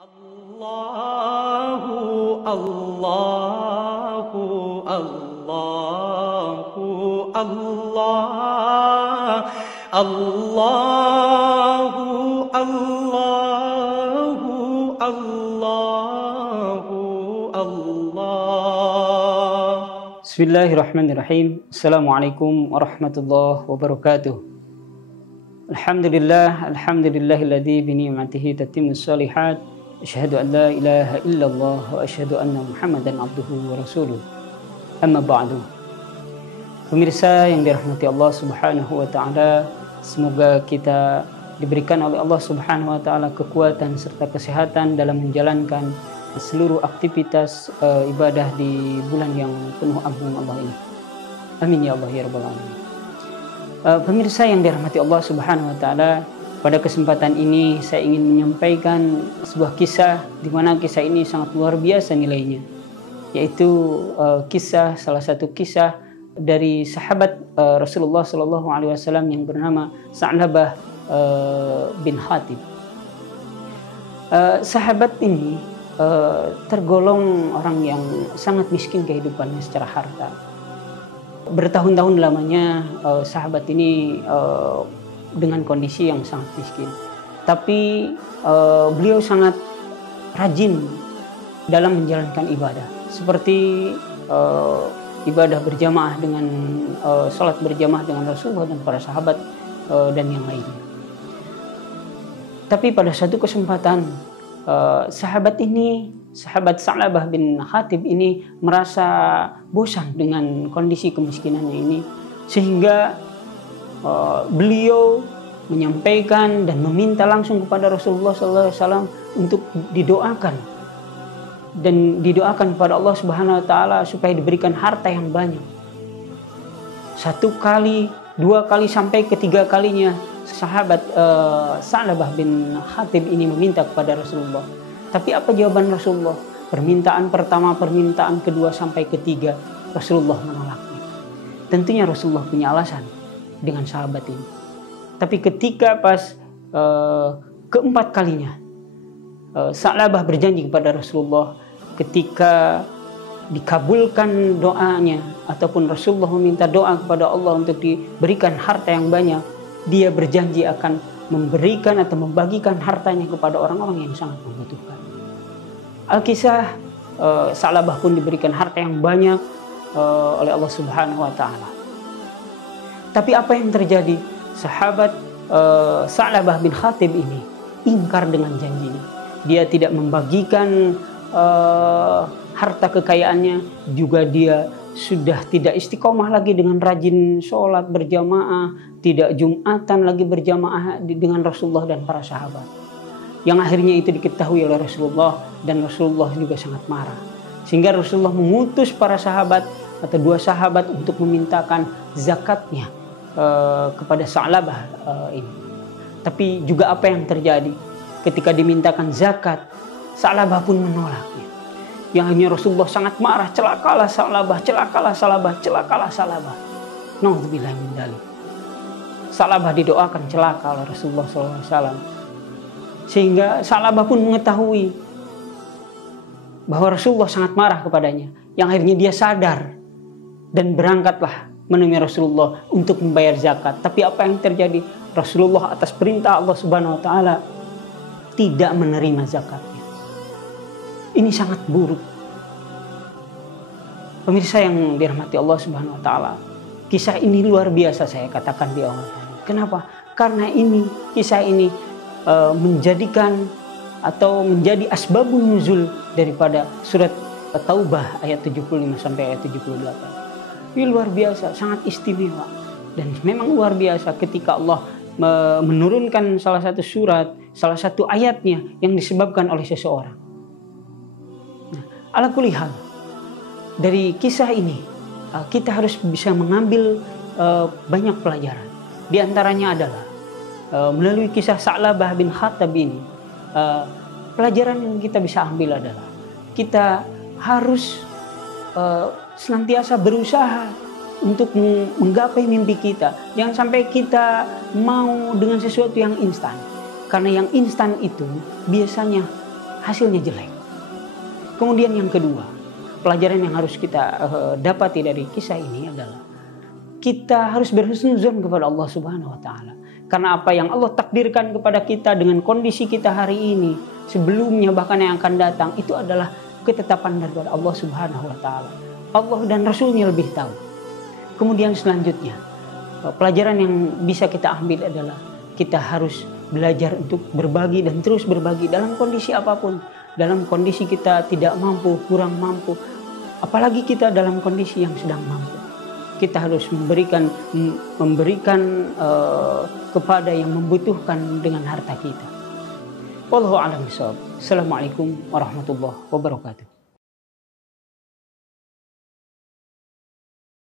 Allahu Allahu Allahu Allah Allahu Allahu Allahu Allah. Bismillahirrahmanirrahim. Assalamualaikum warahmatullahi wabarakatuh. Alhamdulillahilladzi bi ni'matihi tatimmus shalihat. Asyhadu an la ilaha illallah wa asyhadu anna Muhammadan abduhu wa rasuluh. Amma ba'du. Pemirsa yang dirahmati Allah Subhanahu wa taala, semoga kita diberikan oleh Allah Subhanahu wa taala kekuatan serta kesehatan dalam menjalankan seluruh aktivitas ibadah di bulan yang penuh agung Allah ini. Amin ya Allah ya rabbal alamin. Pemirsa yang dirahmati Allah Subhanahu wa taala, pada kesempatan ini saya ingin menyampaikan sebuah kisah di mana kisah ini sangat luar biasa nilainya, yaitu salah satu kisah dari sahabat Rasulullah Shallallahu Alaihi Wasallam yang bernama Sa'labah bin Hatib. Sahabat ini tergolong orang yang sangat miskin kehidupannya secara harta. Bertahun-tahun lamanya sahabat ini dengan kondisi yang sangat miskin, tapi beliau sangat rajin dalam menjalankan ibadah, seperti ibadah berjamaah dengan sholat berjamaah dengan Rasulullah dan para sahabat dan yang lainnya. Tapi pada satu kesempatan sahabat Sa'labah bin Hatib ini merasa bosan dengan kondisi kemiskinannya ini, sehingga beliau menyampaikan dan meminta langsung kepada Rasulullah SAW untuk didoakan kepada Allah Subhanahu Wa Taala supaya diberikan harta yang banyak. 1 kali, 2 kali sampai ketiga kalinya sahabat Sa'labah bin Hatib ini meminta kepada Rasulullah. Tapi apa jawaban Rasulullah? Permintaan pertama, permintaan kedua sampai ketiga, Rasulullah menolaknya. Tentunya Rasulullah punya alasan dengan sahabat ini. Tapi ketika pas keempat kalinya Sa'labah berjanji kepada Rasulullah, ketika dikabulkan doanya ataupun Rasulullah meminta doa kepada Allah untuk diberikan harta yang banyak, dia berjanji akan memberikan atau membagikan hartanya kepada orang-orang yang sangat membutuhkan. Alkisah Sa'labah pun diberikan harta yang banyak oleh Allah Subhanahu wa taala. Tapi apa yang terjadi? Sahabat Sa'labah bin Hatib ini ingkar dengan janjinya. Dia tidak membagikan harta kekayaannya, juga dia sudah tidak istiqomah lagi dengan rajin sholat berjamaah, tidak jumatan lagi berjamaah dengan Rasulullah dan para sahabat. Yang akhirnya itu diketahui oleh Rasulullah, dan Rasulullah juga sangat marah. Sehingga Rasulullah mengutus para sahabat atau 2 sahabat untuk memintakan zakatnya kepada Sa'labah ini. Tapi juga apa yang terjadi ketika dimintakan zakat, Sa'labah pun menolaknya. Yang akhirnya Rasulullah sangat marah, celakalah Sa'labah, celakalah Sa'labah, celakalah Sa'labah. Nauzubillah min dzalik. Sa'labah didoakan celaka oleh Rasulullah SAW. Sehingga Sa'labah pun mengetahui bahwa Rasulullah sangat marah kepadanya. Yang akhirnya dia sadar dan berangkatlah menemui Rasulullah untuk membayar zakat. Tapi apa yang terjadi? Rasulullah atas perintah Allah Subhanahu wa taala tidak menerima zakatnya. Ini sangat buruk. Pemirsa yang dirahmati Allah Subhanahu wa taala, kisah ini luar biasa, saya katakan di awal. Kenapa? Karena kisah ini menjadikan atau menjadi asbabun nuzul daripada surat Taubah ayat 75 sampai ayat 78. Ini luar biasa, sangat istimewa. Dan memang luar biasa ketika Allah menurunkan salah satu surat, salah satu ayatnya yang disebabkan oleh seseorang. Nah, ala kulli hal, dari kisah ini kita harus bisa mengambil banyak pelajaran. Di antaranya adalah melalui kisah Sa'labah bin Hatib ini, pelajaran yang kita bisa ambil adalah kita harus senantiasa berusaha untuk menggapai mimpi kita. Jangan sampai kita mau dengan sesuatu yang instan. Karena yang instan itu biasanya hasilnya jelek. Kemudian yang kedua, pelajaran yang harus kita dapati dari kisah ini adalah kita harus berhusnuzon kepada Allah Subhanahu wa taala. Karena apa yang Allah takdirkan kepada kita dengan kondisi kita hari ini, sebelumnya bahkan yang akan datang, itu adalah ketetapan daripada Allah Subhanahu wa taala. Allah dan Rasulnya lebih tahu. Kemudian selanjutnya, pelajaran yang bisa kita ambil adalah kita harus belajar untuk berbagi dan terus berbagi dalam kondisi apapun. Dalam kondisi kita tidak mampu, kurang mampu, apalagi kita dalam kondisi yang sedang mampu. Kita harus memberikan kepada yang membutuhkan dengan harta kita. Wallahu a'lam bishawab. Assalamualaikum warahmatullahi wabarakatuh.